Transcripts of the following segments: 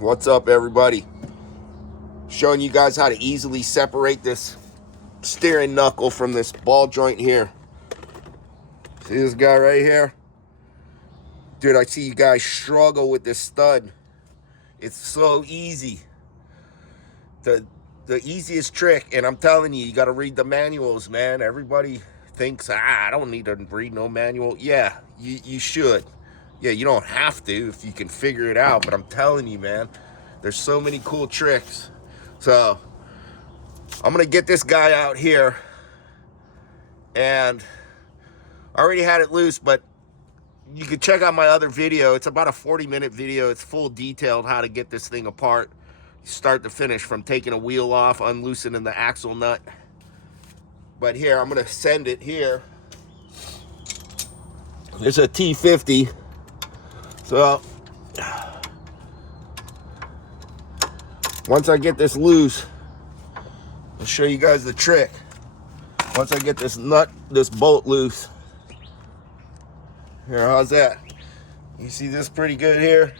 What's up, everybody? Showing you guys how to easily separate this steering knuckle from this ball joint here. See this guy right here? Dude, I see you guys struggle with this stud. It's so easy. The easiest trick, and I'm telling you, you got to read the manuals, man. Everybody thinks, I don't need to read no manual. Yeah, you should. Yeah, you don't have to if you can figure it out, but I'm telling you, man, there's so many cool tricks. So I'm gonna get this guy out here, and I already had it loose, but you can check out my other video. It's about a 40-minute video. It's full detailed how to get this thing apart, start to finish, from taking a wheel off, unloosening the axle nut. But here, I'm gonna send it here. It's a T50. So once I get this loose, I'll show you guys the trick. Once I get this bolt loose. Here, how's that? You see this pretty good here?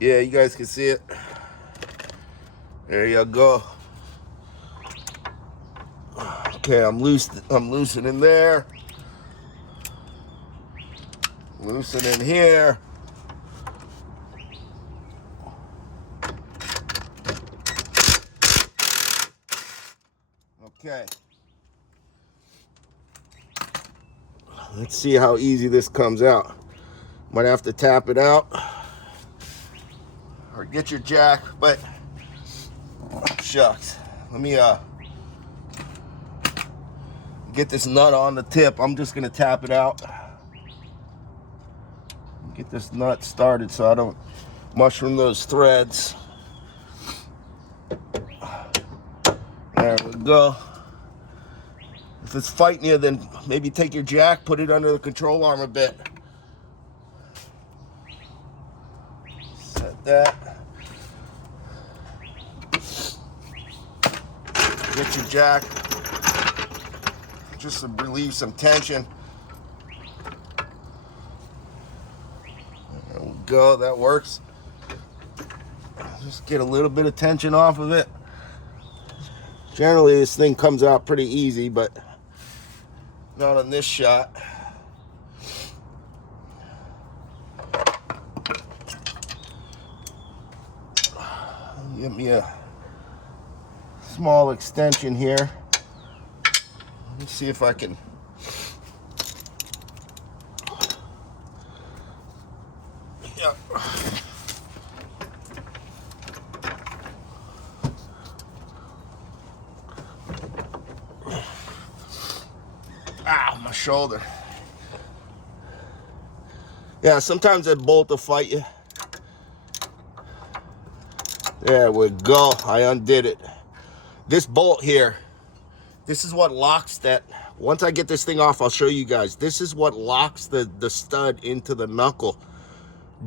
Yeah, you guys can see it. There you go. Okay, I'm loosening there. Loosening here. Okay. Let's see how easy this comes out. Might have to tap it out or get your jack, but shucks. Let me get this nut on the tip. I'm just gonna tap it out. Get this nut started so I don't mushroom those threads. There we go. If it's fighting you, then maybe take your jack, put it under the control arm a bit. Set that. Get your jack, just to relieve some tension. There we go, that works. Just get a little bit of tension off of it. Generally, this thing comes out pretty easy, but not on this shot. Give me a small extension here. Let's see if I can. Yeah. Ow, my shoulder. Yeah, sometimes that bolt will fight you. There we go. I undid it. This bolt here, this is what locks that. Once I get this thing off, I'll show you guys. This is what locks the stud into the knuckle.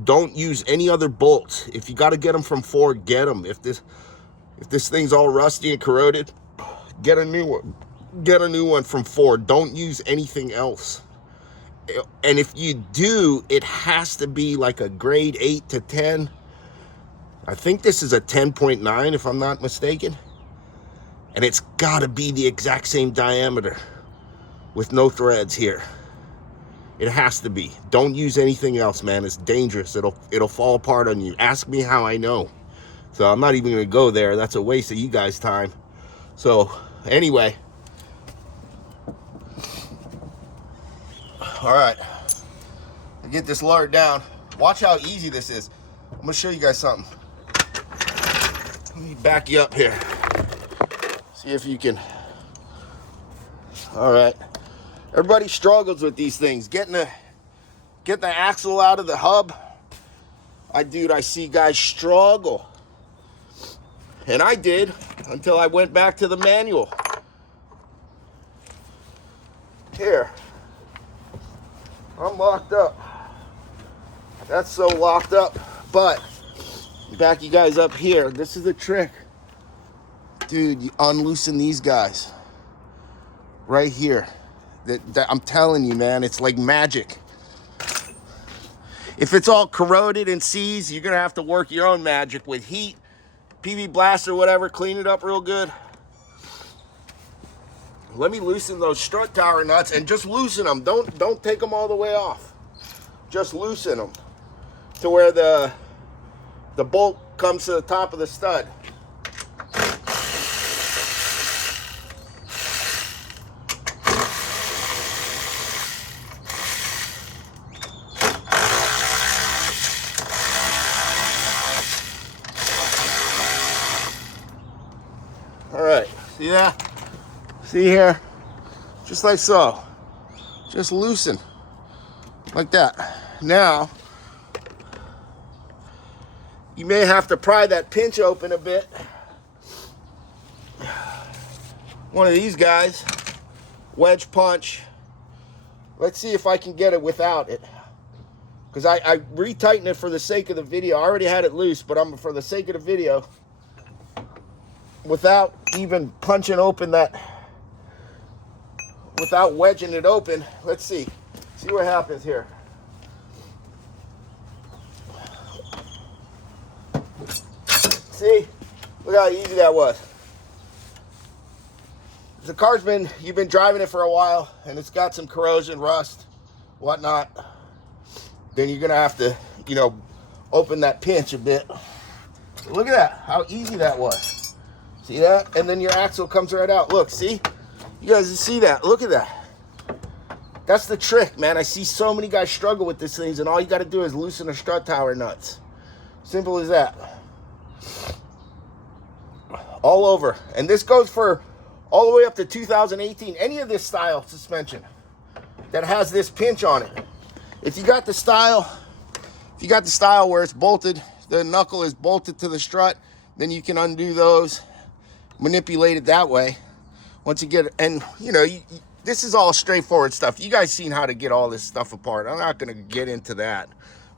Don't use any other bolts. If you got to get them from Ford, get them. If this thing's all rusty and corroded, get a new one. Get a new one from Ford. Don't use anything else. And if you do, it has to be like a grade 8 to 10. I think this is a 10.9 if I'm not mistaken. And it's got to be the exact same diameter with no threads here. It has to be. Don't use anything else, man. It's dangerous. It'll fall apart on you. Ask me how I know. So I'm not even going to go there. That's a waste of you guys' time. So anyway. All right. I get this lowered down. Watch how easy this is. I'm going to show you guys something. Let me back you up here. See if you can. All right. Everybody struggles with these things. Getting the axle out of the hub. I see guys struggle. And I did until I went back to the manual. Here. I'm locked up. That's so locked up. But back you guys up here. This is the trick. Dude, you unloosen these guys. Right here. That I'm telling you, man, it's like magic. If it's all corroded and seized, you're gonna have to work your own magic with heat, PV blast or whatever, clean it up real good. Let me loosen those strut tower nuts and just loosen them. Don't take them all the way off. Just loosen them to where the bolt comes to the top of the stud. All right, see that? See here? Just like so. Just loosen, like that. Now, you may have to pry that pinch open a bit. One of these guys, wedge punch. Let's see if I can get it without it. Because I retightened it for the sake of the video. I already had it loose, but for the sake of the video, without even punching open that, without wedging it open, let's see what happens here. See, look how easy that was. The car's you've been driving it for a while and it's got some corrosion, rust, whatnot, then you're gonna have to, open that pinch a bit. Look at that, how easy that was. See that? And then your axle comes right out. Look, see? You guys see that? Look at that. That's the trick, man. I see so many guys struggle with these things, and all you got to do is loosen the strut tower nuts. Simple as that. All over. And this goes for all the way up to 2018. Any of this style suspension that has this pinch on it. If you got the style where it's bolted, the knuckle is bolted to the strut, then you can undo those, manipulate it that way. Once you get it, and this is all straightforward stuff. You guys seen how to get all this stuff apart. I'm not going to get into that,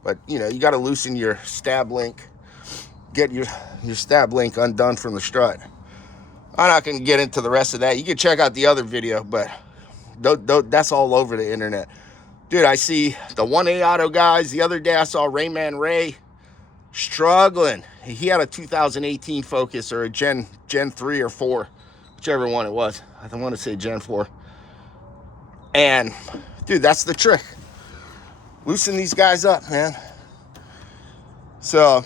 but you got to loosen your stab link, get your stab link undone from the strut. I'm not going to get into the rest of that. You can check out the other video, but that's all over the internet. Dude, I see the 1A Auto guys. The other day I saw Rayman Ray struggling. He had a 2018 Focus or a Gen 3 or 4, whichever one it was. I want to say Gen 4. And, dude, that's the trick. Loosen these guys up, man. So,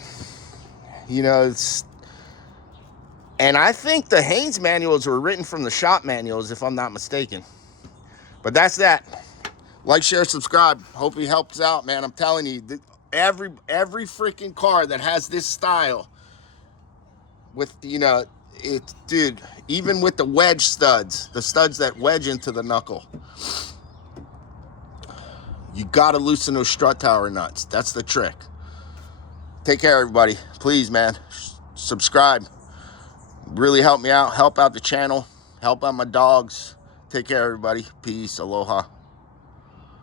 and I think the Haynes manuals were written from the shop manuals, if I'm not mistaken. But that's that. Like, share, subscribe. Hope he helps out, man. I'm telling you, every freaking car that has this style with, dude, even with the wedge studs, the studs that wedge into the knuckle, you got to loosen those strut tower nuts. That's the trick. Take care, everybody. Please, man, subscribe. Really help me out. Help out the channel. Help out my dogs. Take care, everybody. Peace. Aloha.